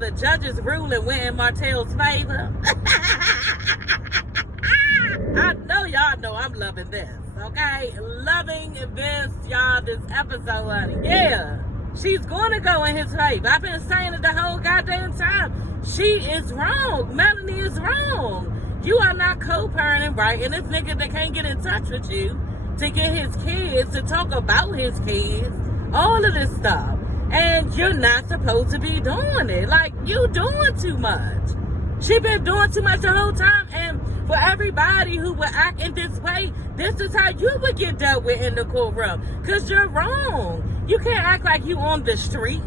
the judge's ruling went in Martell's favor. I know y'all know I'm loving this, okay? Loving this, y'all, this episode, honey. Yeah, she's going to go in his favor. I've been saying it the whole goddamn time. She is wrong. Melanie is wrong. You are not co-parenting right, and this nigga that can't get in touch with you to get his kids, to talk about his kids, all of this stuff. And you're not supposed to be doing it. Like, you doing too much. She been doing too much the whole time. And for everybody who would act in this way, this is how you would get dealt with in the courtroom. Because you're wrong. You can't act like you on the streets.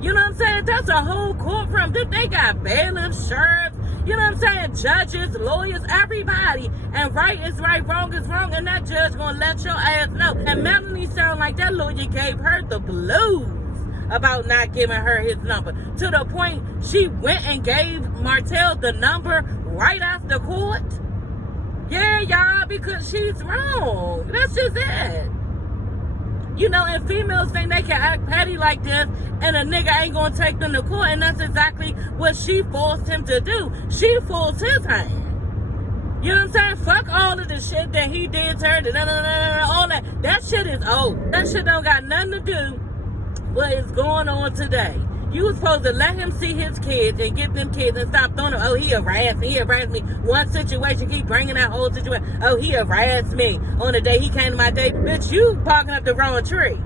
You know what I'm saying? That's a whole courtroom. They got bailiffs, sheriffs, you know what I'm saying? Judges, lawyers, everybody. And right is right, wrong is wrong. And that judge gonna let your ass know. And Melanie sound like that lawyer gave her the blues about not giving her his number. To the point she went and gave Martell the number right after court. Yeah, y'all, because she's wrong. That's just it. You know, and females think they can act petty like this and a nigga ain't gonna take them to court, and that's exactly what she forced him to do. She forced his hand. You know what I'm saying? Fuck all of the shit that he did to her, all that. That shit is old. That shit don't got nothing to do with what is going on today. You was supposed to let him see his kids and get them kids and stop throwing them. Oh, he harassed me. One situation, keep bringing that whole situation. Oh, he harassed me on the day he came to my date. Bitch, you barking up the wrong tree.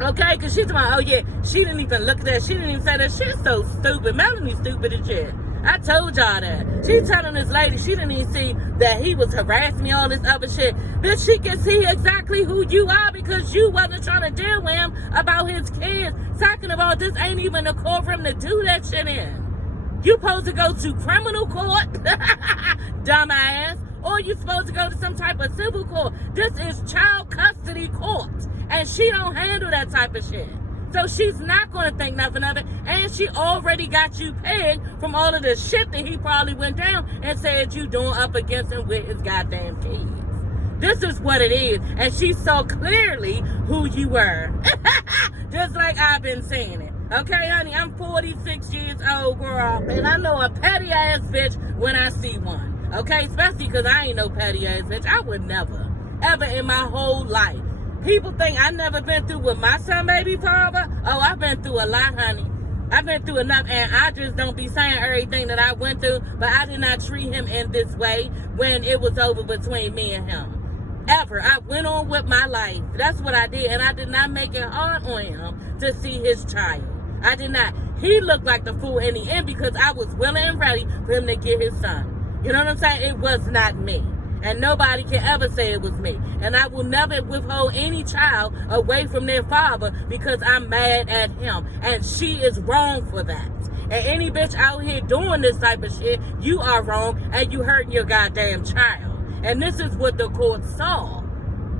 Okay? Because she's like, oh, yeah, she didn't even look at that. She didn't even say that. She's so stupid. Melanie's stupid as shit. I told y'all that. She telling this lady she didn't even see that he was harassing me, all this other shit. Bitch, she can see exactly who you are because you wasn't trying to deal with him about his kids. Talking about this ain't even a courtroom to do that shit in. You supposed to go to criminal court, dumbass, or you supposed to go to some type of civil court. This is child custody court, and she don't handle that type of shit. So she's not going to think nothing of it. And she already got you pegged from all of the shit that he probably went down and said you doing up against him with his goddamn kids. This is what it is. And she saw clearly who you were. Just like I've been saying it. Okay, honey, I'm 46 years old, girl. And I know a petty ass bitch when I see one. Okay, especially because I ain't no petty ass bitch. I would never, ever in my whole life. People think I never been through with my son, baby father. Oh, I've been through a lot, honey. I've been through enough, and I just don't be saying everything that I went through, but I did not treat him in this way when it was over between me and him. Ever. I went on with my life. That's what I did, and I did not make it hard on him to see his child. I did not. He looked like the fool in the end because I was willing and ready for him to get his son. You know what I'm saying? It was not me. And nobody can ever say it was me. And I will never withhold any child away from their father because I'm mad at him. And she is wrong for that. And any bitch out here doing this type of shit, you are wrong and you hurting your goddamn child. And this is what the court saw.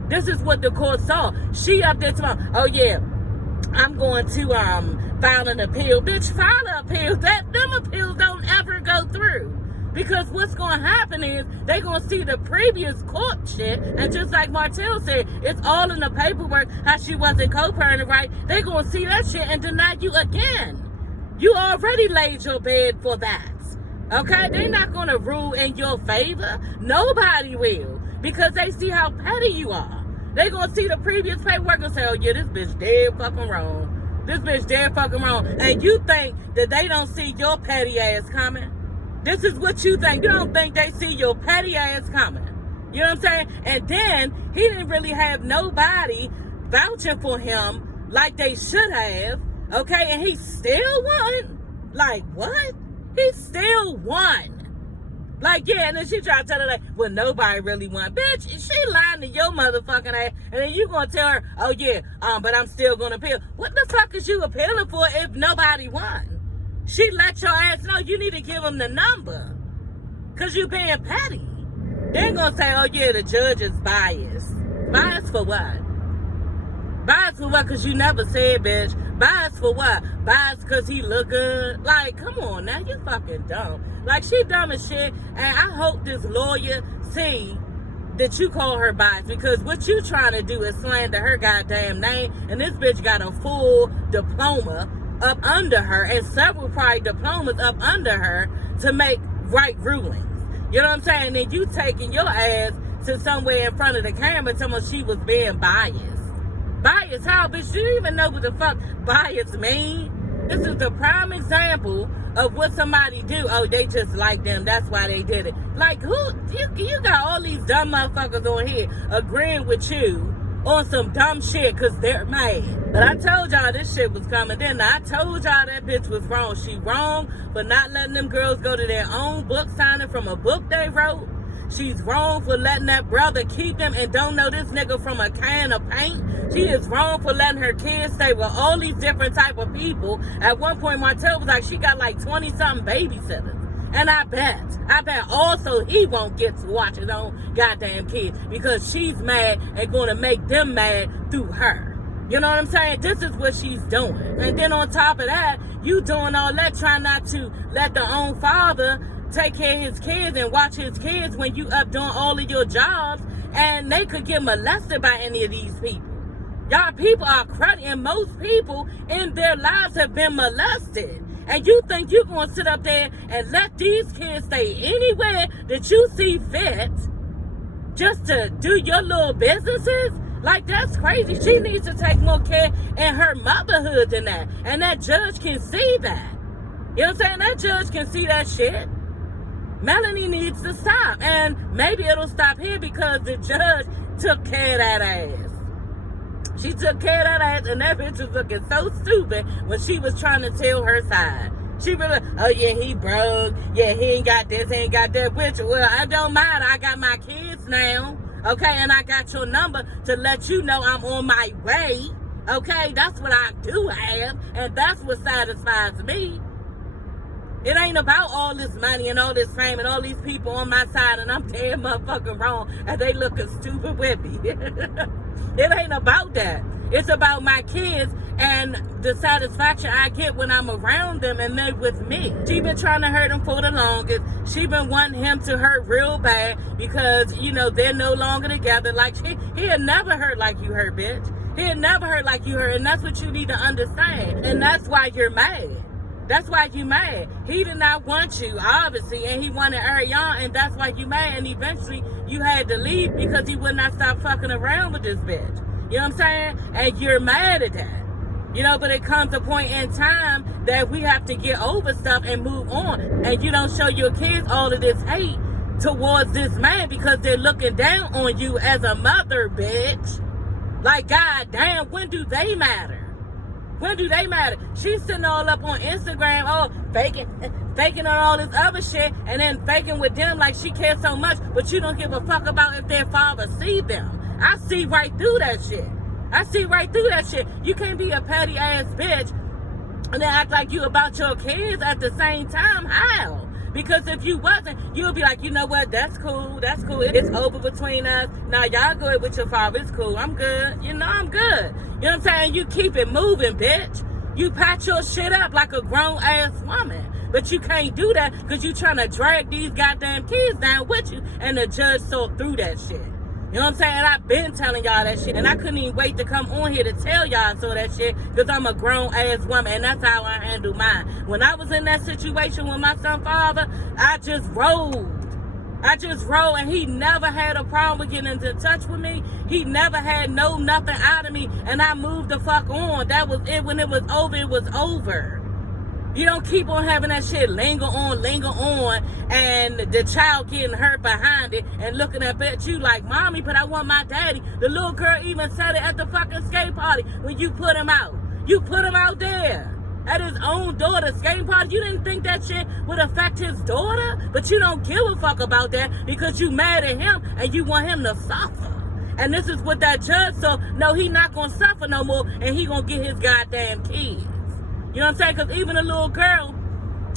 This is what the court saw. She up there tomorrow, oh yeah, I'm going to file an appeal. Bitch, file an appeal. Them appeals don't ever go through. Because what's going to happen is they're going to see the previous court shit. And just like Martell said, it's all in the paperwork how she wasn't co-parenting right. They're going to see that shit and deny you again. You already laid your bed for that. Okay? They're not going to rule in your favor. Nobody will. Because they see how petty you are. They're going to see the previous paperwork and say, oh yeah, this bitch dead fucking wrong. This bitch dead fucking wrong. And you think that they don't see your petty ass coming? This is what you think. You don't think they see your petty ass coming. You know what I'm saying? And then he didn't really have nobody vouching for him like they should have. Okay? And he still won. Like, what? He still won. Like, yeah, and then she tried to tell her, like, well, nobody really won. Bitch, she lying to your motherfucking ass. And then you gonna tell her, oh, yeah, but I'm still gonna appeal. What the fuck is you appealing for if nobody won? She let your ass know you need to give them the number. Because you being petty. They're going to say, oh, yeah, the judge is biased. Biased for what? Biased for what? Because you never said, bitch. Biased for what? Biased because he look good? Like, come on now. You fucking dumb. Like, she dumb as shit. And I hope this lawyer see that you call her biased. Because what you trying to do is slander her goddamn name. And this bitch got a full diploma up under her and several prior diplomas up under her to make right rulings. You know what I'm saying? And you taking your ass to somewhere in front of the camera telling her she was being biased. Biased how, bitch? You even know what the fuck bias mean? This is the prime example of what somebody do. Oh, they just like them. That's why they did it. Like, who? You got all these dumb motherfuckers on here agreeing with you on some dumb shit because they're mad. But I told y'all this shit was coming. Then I told y'all that bitch was wrong. She wrong for not letting them girls go to their own book signing from a book they wrote. She's wrong for letting that brother keep them and don't know this nigga from a can of paint. She is wrong for letting her kids stay with all these different type of people. At one point, Martell was like, she got like 20-something babysitters. And I bet also he won't get to watch his own goddamn kids because she's mad and going to make them mad through her. You know what I'm saying? This is what she's doing. And then on top of that, you doing all that, trying not to let the own father take care of his kids and watch his kids when you up doing all of your jobs, and they could get molested by any of these people. Y'all people are cruddy, and most people in their lives have been molested. And you think you're going to sit up there and let these kids stay anywhere that you see fit just to do your little businesses? Like, that's crazy. She needs to take more care in her motherhood than that. And that judge can see that. You know what I'm saying? That judge can see that shit. Melanie needs to stop. And maybe it'll stop here because the judge took care of that ass. She took care of that ass, and that bitch was looking so stupid when she was trying to tell her side. She was like, oh yeah, he broke. Yeah, he ain't got this, he ain't got that. Which, well, I don't mind. I got my kids now. Okay, and I got your number to let you know I'm on my way. Okay, that's what I do have, and that's what satisfies me. It ain't about all this money and all this fame and all these people on my side and I'm damn motherfucking wrong and they looking stupid with me. It ain't about that. It's about my kids and the satisfaction I get when I'm around them and they're with me. She been trying to hurt him for the longest. She been wanting him to hurt real bad because, you know, they're no longer together. Like, he had never hurt like you hurt, bitch. He had never hurt like you hurt, and that's what you need to understand. And that's why you're mad. That's why you mad. He did not want you, obviously, and he wanted Ariana, and that's why you mad. And eventually, you had to leave because he would not stop fucking around with this bitch. You know what I'm saying? And you're mad at that. You know, but it comes a point in time that we have to get over stuff and move on. And you don't show your kids all of this hate towards this man because they're looking down on you as a mother, bitch. Like, goddamn, when do they matter? When do they matter? She's sitting all up on Instagram, faking on all this other shit, and then faking with them like she cares so much, but you don't give a fuck about if their father see them. I see right through that shit. I see right through that shit. You can't be a petty ass bitch and then act like you about your kids at the same time. How? Because if you wasn't, you'll be like, you know what, that's cool, it's over between us. Now y'all good with your father, it's cool, I'm good, you know, I'm good. You know what I'm saying? You keep it moving, bitch. You pat your shit up like a grown-ass woman. But you can't do that because you trying to drag these goddamn kids down with you, and the judge saw through that shit. You know what I'm saying? I've been telling y'all that shit, and I couldn't even wait to come on here to tell y'all so that shit because I'm a grown-ass woman, and that's how I handle mine. When I was in that situation with my son's father, I just rolled, and he never had a problem with getting into touch with me. He never had nothing out of me, and I moved the fuck on. That was it. When it was over, it was over. You don't keep on having that shit linger on, and the child getting hurt behind it and looking up at you like, mommy, but I want my daddy. The little girl even said it at the fucking skate party when you put him out. You put him out there at his own daughter's skate party. You didn't think that shit would affect his daughter, but you don't give a fuck about that because you mad at him and you want him to suffer. And this is what that judge saw. No, he not going to suffer no more, and he going to get his goddamn kids. You know what I'm saying? Because even a little girl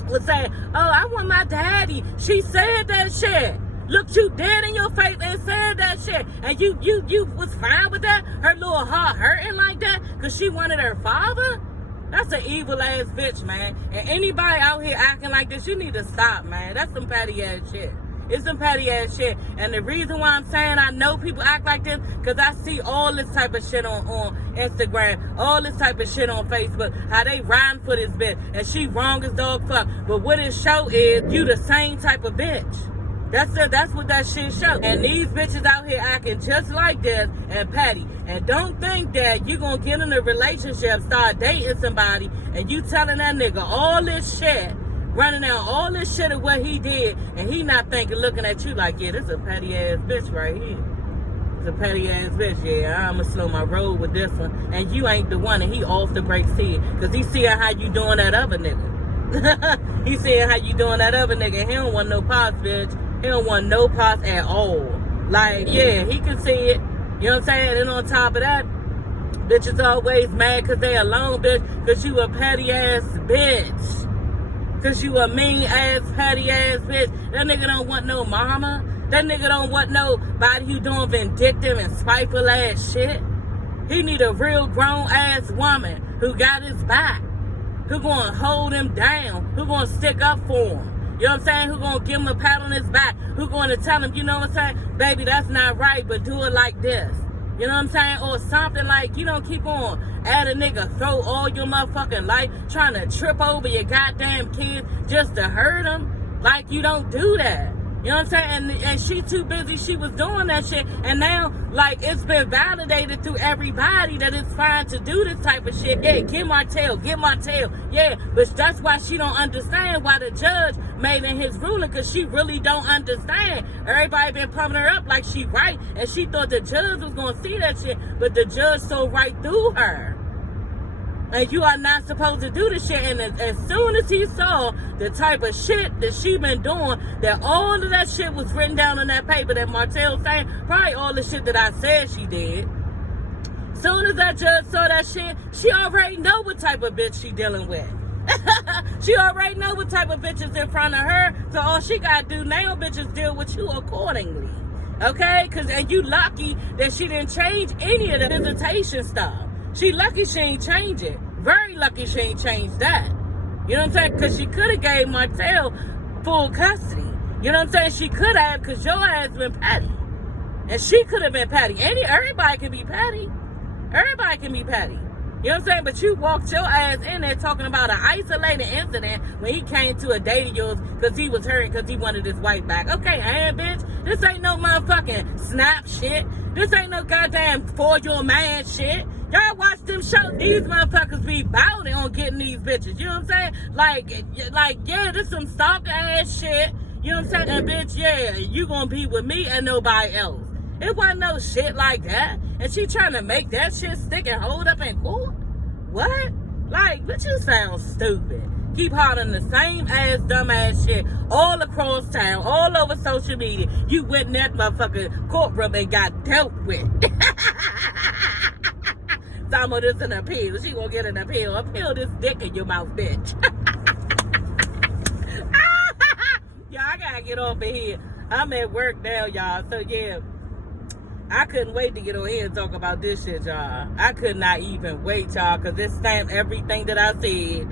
would say, oh, I want my daddy. She said that shit. Looked you dead in your face and said that shit. And you was fine with that? Her little heart hurting like that because she wanted her father? That's an evil ass bitch, man. And anybody out here acting like this, you need to stop, man. That's some petty ass shit. It's some petty ass shit. And the reason why I'm saying I know people act like this, because I see all this type of shit on Instagram, all this type of shit on Facebook, how they riding for this bitch, and she wrong as dog fuck. But what it show is you the same type of bitch. That's what that shit show. And these bitches out here acting just like this and petty. And don't think that you gonna get in a relationship, start dating somebody, and you telling that nigga all this shit, running down all this shit of what he did, and he not thinking, looking at you like, yeah, this a petty ass bitch right here. It's a petty ass bitch, yeah, I'ma slow my roll with this one. And you ain't the one, and he off the brakes here. Cause he seeing how you doing that other nigga. He seeing how you doing that other nigga. He don't want no parts, bitch. He don't want no parts at all. Like, yeah, he can see it. You know what I'm saying? And on top of that, bitches always mad because they alone, bitch. Because you a petty ass bitch. Because you a mean ass, petty ass bitch. That nigga don't want no mama. That nigga don't want nobody who doing vindictive and spiteful ass shit. He need a real grown ass woman who got his back. Who gonna hold him down. Who gonna stick up for him. You know what I'm saying? Who gonna give him a pat on his back? Who gonna tell him, you know what I'm saying? Baby, that's not right, but do it like this. You know what I'm saying? Or something like, you don't keep on at a nigga, throw all your motherfucking life, trying to trip over your goddamn kids just to hurt them. Like, you don't do that. You know what I'm saying? And she too busy. She was doing that shit. And now, like, it's been validated through everybody that it's fine to do this type of shit. Yeah, get my tail. Get my tail. Yeah, but that's why she don't understand why the judge made in his ruling, because she really don't understand. Everybody been pumping her up like she right. And she thought the judge was going to see that shit. But the judge saw right through her. And you are not supposed to do this shit. And as soon as he saw the type of shit that she been doing, that all of that shit was written down on that paper that Martell saying, probably all the shit that I said she did. Soon as that judge saw that shit, she already know what type of bitch she dealing with. She already know what type of bitch is in front of her. So all she gotta do now, bitches, deal with you accordingly. Okay? And you lucky that she didn't change any of the visitation stuff. She lucky she ain't change it. Very lucky she ain't changed that. You know what I'm saying? Because she could have gave Martell full custody. You know what I'm saying? She could have, because your ass been petty. And she could have been petty. Everybody can be petty. Everybody can be petty. You know what I'm saying? But you walked your ass in there talking about an isolated incident when he came to a date of yours because he was hurting because he wanted his wife back. Okay, and bitch, this ain't no motherfucking snap shit. This ain't no goddamn for your man shit. Y'all watch them shows. These motherfuckers be bouting on getting these bitches. You know what I'm saying? Like, yeah, this some stalker ass shit. You know what I'm saying? And bitch, yeah, you gonna be with me and nobody else. It wasn't no shit like that. And she trying to make that shit stick and hold up in court? What? Like, bitch, you sound stupid. Keep hollering the same ass, dumb ass shit all across town, all over social media. You went in that motherfucking courtroom and got dealt with. Some of this an appeal. She gonna get an appeal. Appeal this dick in your mouth, bitch. Yeah, I gotta get off of here. I'm at work now, y'all. So, yeah. I couldn't wait to get on here and talk about this shit, y'all. I could not even wait, y'all, because it stamped everything that I said.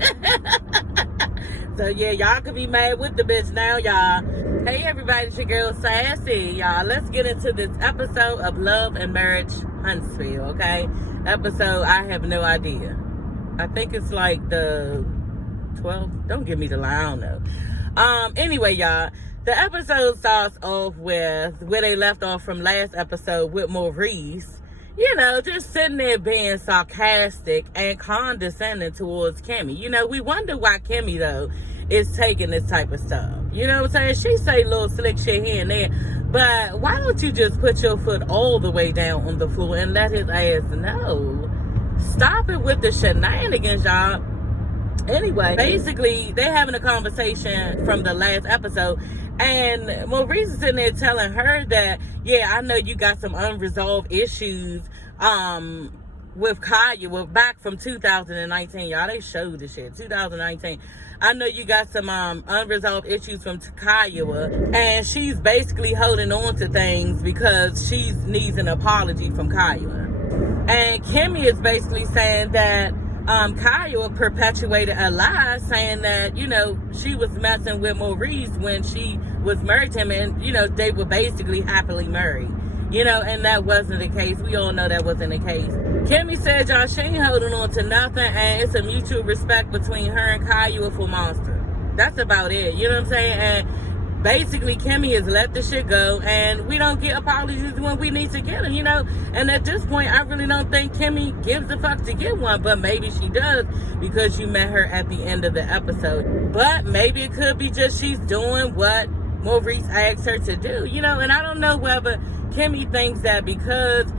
So, yeah, y'all could be mad with the bitch now, y'all. Hey, everybody, it's your girl, Sassy, y'all. Let's get into this episode of Love and Marriage Huntsville, okay? Episode, I have no idea. I think it's like the 12th. Don't give me the line, I don't know. Anyway, y'all. The episode starts off with where they left off from last episode with Maurice, you know, just sitting there being sarcastic and condescending towards Kimmy. You know, we wonder why Kimmy, though, is taking this type of stuff. You know what I'm saying? She say little slick shit here and there, but why don't you just put your foot all the way down on the floor and let his ass know? Stop it with the shenanigans, y'all. Anyway, basically, they're having a conversation from the last episode, and Maurice is in there telling her that, yeah, I know you got some unresolved issues with Kaya, back from 2019. Y'all, they showed the shit. 2019. I know you got some unresolved issues from Kaya, and she's basically holding on to things because she needs an apology from Kaya. And Kimmy is basically saying that, Kaya perpetuated a lie saying that, she was messing with Maurice when she was married to him, and, they were basically happily married. And that wasn't the case. We all know that wasn't the case. Kimmy said, y'all, she ain't holding on to nothing, and it's a mutual respect between her and Kaya for Monster. That's about it. You know what I'm saying? And basically, Kimmy has let the shit go, and we don't get apologies when we need to get them, And at this point, I really don't think Kimmy gives a fuck to get one, but maybe she does because you met her at the end of the episode. But maybe it could be just she's doing what Maurice asked her to do, And I don't know whether Kimmy thinks that because,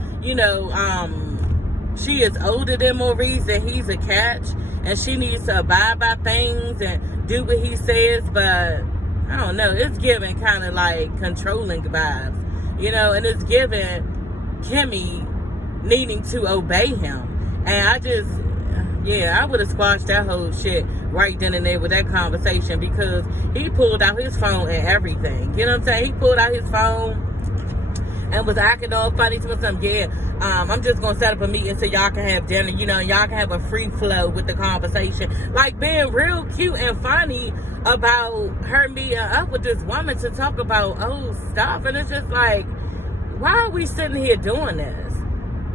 she is older than Maurice and he's a catch, and she needs to abide by things and do what he says, but I don't know, it's giving kind of like controlling vibes, and it's giving Kimmy needing to obey him. And I would have squashed that whole shit right then and there with that conversation, because he pulled out his phone and everything. You know what I'm saying? He pulled out his phone and was acting all funny to him. I'm just going to set up a meeting so y'all can have dinner, and y'all can have a free flow with the conversation. Like being real cute and funny about her meeting up with this woman to talk about old stuff. And it's just like, why are we sitting here doing this?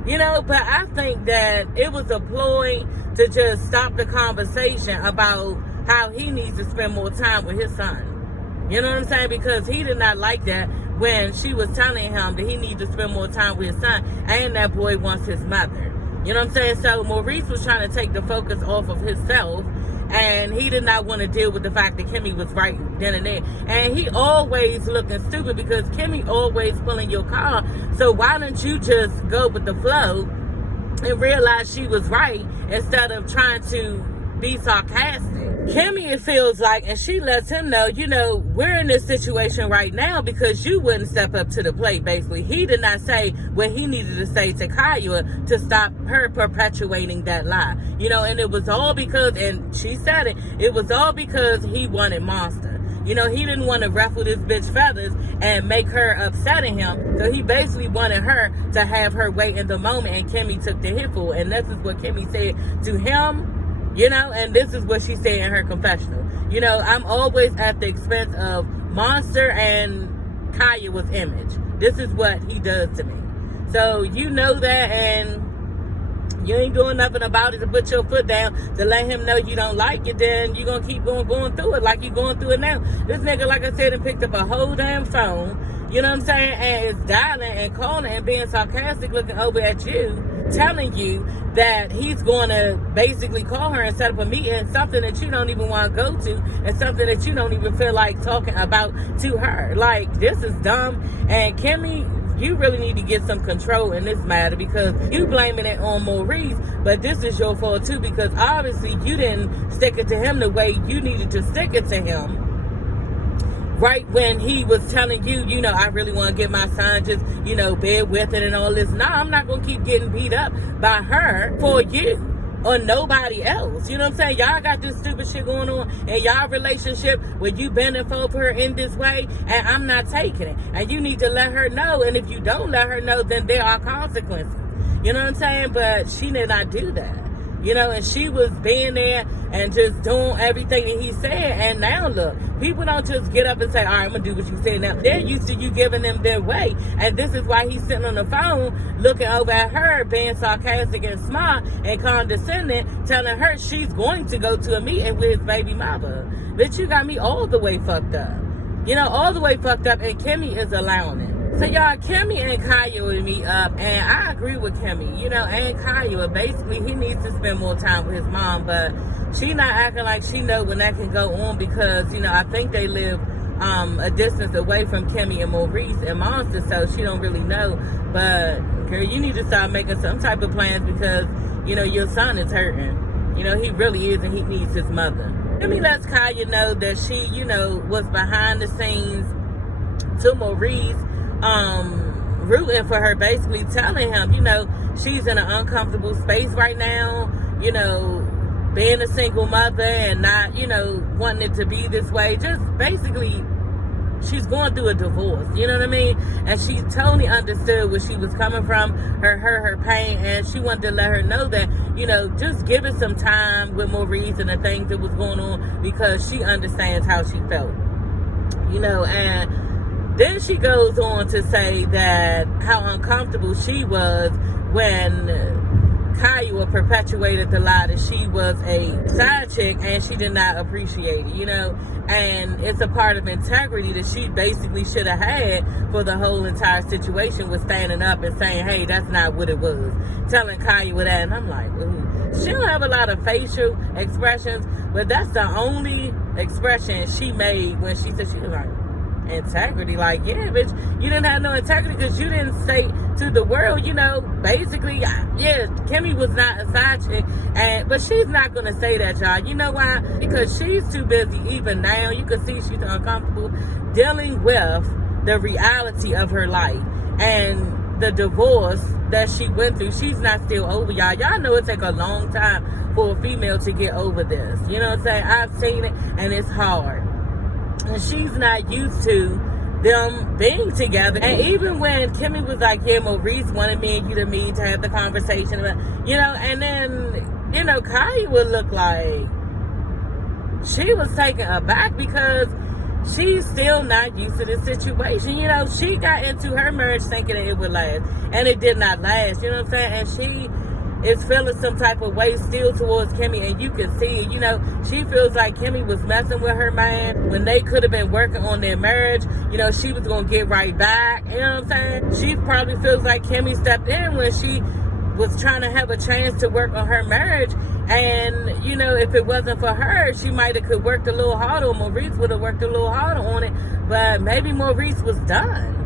But I think that it was a ploy to just stop the conversation about how he needs to spend more time with his son. You know what I'm saying? Because he did not like that when she was telling him that he needed to spend more time with his son, and that boy wants his mother. You know what I'm saying? So Maurice was trying to take the focus off of himself, and he did not want to deal with the fact that Kimmy was right then and there. And he always looking stupid because Kimmy always pulling your car. So why don't you just go with the flow and realize she was right instead of trying to be sarcastic? Kimmy, it feels like, and she lets him know, we're in this situation right now because you wouldn't step up to the plate, basically. He did not say what he needed to say to Kaya to stop her perpetuating that lie. And it was all because, and she said it was all because he wanted Monster. He didn't want to ruffle this bitch feathers and make her upset at him. So he basically wanted her to have her way in the moment, and Kimmy took the hit for it. And this is what Kimmy said to him. And this is what she said in her confessional. I'm always at the expense of Monster and Kaya's image. This is what he does to me. So you know that, and you ain't doing nothing about it to put your foot down to let him know you don't like it, then you're going to keep going through it like you're going through it now. This nigga, like I said, picked up a whole damn phone, you know what I'm saying, and is dialing and calling and being sarcastic, looking over at you, telling you that he's going to basically call her and set up a meeting, something that you don't even want to go to, and something that you don't even feel like talking about to her. Like, this is dumb. And Kimmy, you really need to get some control in this matter, because you blaming it on Maurice, but this is your fault too, because obviously you didn't stick it to him the way you needed to stick it to him. Right when he was telling you, I really want to get my son, just, bear with it and all this. No, I'm not going to keep getting beat up by her for you or nobody else. You know what I'm saying? Y'all got this stupid shit going on in y'all relationship where you bending for her in this way, and I'm not taking it. And you need to let her know. And if you don't let her know, then there are consequences. You know what I'm saying? But she did not do that. And she was being there and just doing everything that he said. And now look, people don't just get up and say, all right, I'm going to do what you say now. They're used to you giving them their way. And this is why he's sitting on the phone looking over at her, being sarcastic and smart and condescending, telling her she's going to go to a meeting with his baby mother. Bitch, you got me all the way fucked up. All the way fucked up, and Kimmy is allowing it. So y'all, Kimmy and Kaya would meet up, and I agree with Kimmy, and Kaya. Basically, he needs to spend more time with his mom, but she not acting like she know when that can go on, because, I think they live a distance away from Kimmy and Maurice and Monster, so she don't really know. But, girl, you need to start making some type of plans, because, your son is hurting. He really is, and he needs his mother. Kimmy lets Kaya know that she, was behind the scenes to Maurice, rooting for her, basically telling him, she's in an uncomfortable space right now, being a single mother and not, wanting it to be this way. Just basically she's going through a divorce, you know what I mean? And she totally understood where she was coming from, her pain, and she wanted to let her know that, you know, just give it some time with Maurice and the things that was going on, because she understands how she felt, you know. And then she goes on to say that how uncomfortable she was when Kaya perpetuated the lie that she was a side chick and she did not appreciate it, you know. And it's a part of integrity that she basically should have had for the whole entire situation, was standing up and saying, hey, that's not what it was. Telling Kaya that, and I'm like, ooh. She don't have a lot of facial expressions, but that's the only expression she made when she said, she was like, integrity. Like, yeah, bitch, you didn't have no integrity because you didn't say to the world, you know, basically, yeah, Kimmy was not a side chick, but she's not gonna say that, y'all. You know why? Because she's too busy. Even now, you can see she's uncomfortable dealing with the reality of her life and the divorce that she went through. She's not still over, y'all. Y'all know it take a long time for a female to get over this. You know what I'm saying? I've seen it, and it's hard. And she's not used to them being together. And even when Kimmy was like, yeah, Maurice wanted me and you to meet to have the conversation about, you know, and then, you know, Kaya would look like she was taken aback because she's still not used to this situation. You know, she got into her marriage thinking that it would last, and it did not last, you know what I'm saying? And she is feeling some type of way still towards Kimmy, and you can see it. You know, she feels like Kimmy was messing with her man when they could have been working on their marriage. You know, she was going to get right back. You know what I'm saying? She probably feels like Kimmy stepped in when she was trying to have a chance to work on her marriage. And, you know, if it wasn't for her, she might have could worked a little harder. Maurice would have worked a little harder on it. But maybe Maurice was done.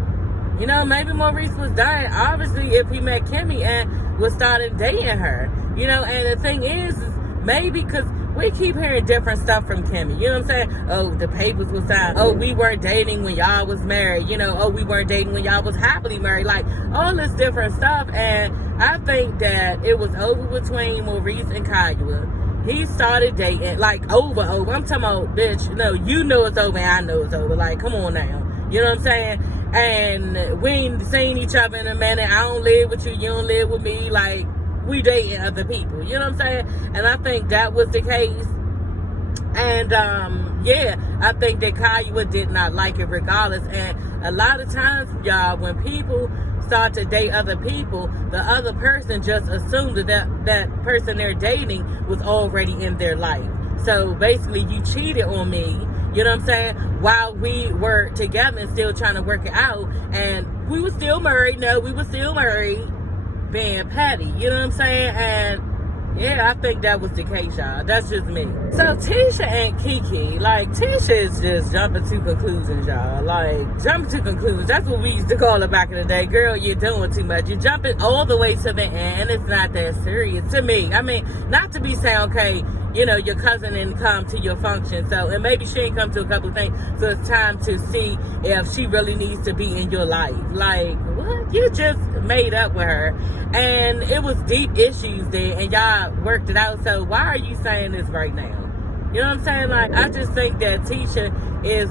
You know, maybe Maurice was done, obviously, if he met Kimmy and was starting dating her. You know, and the thing is maybe because we keep hearing different stuff from Kimmy. You know what I'm saying? Oh, the papers was signed. Oh, we weren't dating when y'all was married. You know, oh, we weren't dating when y'all was happily married. Like, all this different stuff. And I think that it was over between Maurice and Kaya. He started dating, like, over. I'm talking about, bitch, no, you know it's over and I know it's over. Like, come on now. You know what I'm saying? And we ain't seen each other in a minute. I don't live with you. You don't live with me. Like, we dating other people. You know what I'm saying? And I think that was the case. And, yeah, I think that Kaya did not like it regardless. And a lot of times, y'all, when people start to date other people, the other person just assumed that person they're dating was already in their life. So, basically, you cheated on me. You know what I'm saying? While we were together and still trying to work it out. And we were still married. No, we were still married. Being petty. You know what I'm saying? And yeah, I think that was the case, y'all. That's just me. So Tisha and Kiki, like, Tisha is just jumping to conclusions, y'all. Like, jumping to conclusions. That's what we used to call her back in the day. Girl, you're doing too much. You're jumping all the way to the end, and it's not that serious to me. I mean, not to be saying, okay, you know, your cousin didn't come to your function, so, and maybe she ain't come to a couple of things, so it's time to see if she really needs to be in your life. Like, what? You just made up with her, and it was deep issues there, and y'all worked it out, so why are you saying this right now? You know what I'm saying? Like, I just think that Tisha is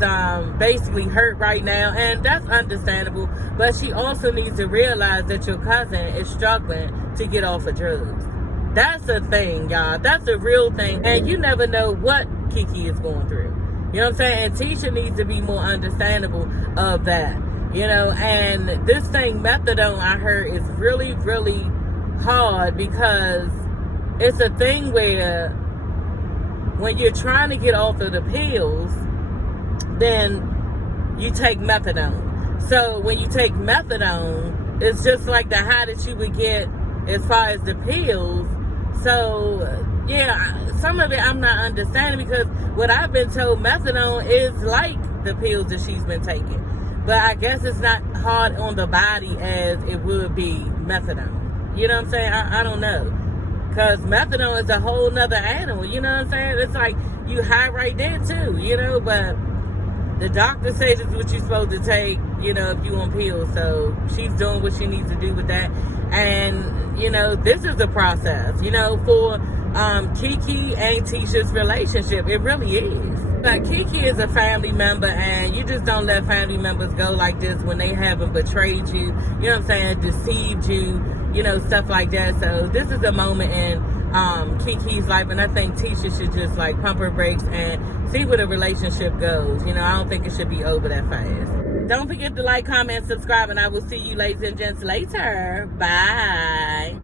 basically hurt right now, and that's understandable, but she also needs to realize that your cousin is struggling to get off of drugs. That's a thing, y'all. That's a real thing. And you never know what Kiki is going through. You know what I'm saying? And Tisha needs to be more understandable of that. You know, and this thing, methadone, I heard, is really, really hard because it's a thing where when you're trying to get off of the pills, then you take methadone. So when you take methadone, it's just like the high that you would get as far as the pills. So, yeah, some of it I'm not understanding because what I've been told, methadone is like the pills that she's been taking. But I guess it's not hard on the body as it would be methadone. You know what I'm saying? I don't know. Because methadone is a whole nother animal. You know what I'm saying? It's like you high right there too, you know, but the doctor says it's what you're supposed to take, you know, if you on pills. So she's doing what she needs to do with that. And, you know, this is the process. You know, for Kiki and Tisha's relationship. It really is. But Kiki is a family member, and you just don't let family members go like this when they haven't betrayed you, you know what I'm saying, deceived you, you know, stuff like that. So this is a moment in Kiki's life, and I think Tisha should just like pump her brakes and see where the relationship goes. You know, I don't think it should be over that fast. Don't forget to like, comment, subscribe, and I will see you ladies and gents later. Bye.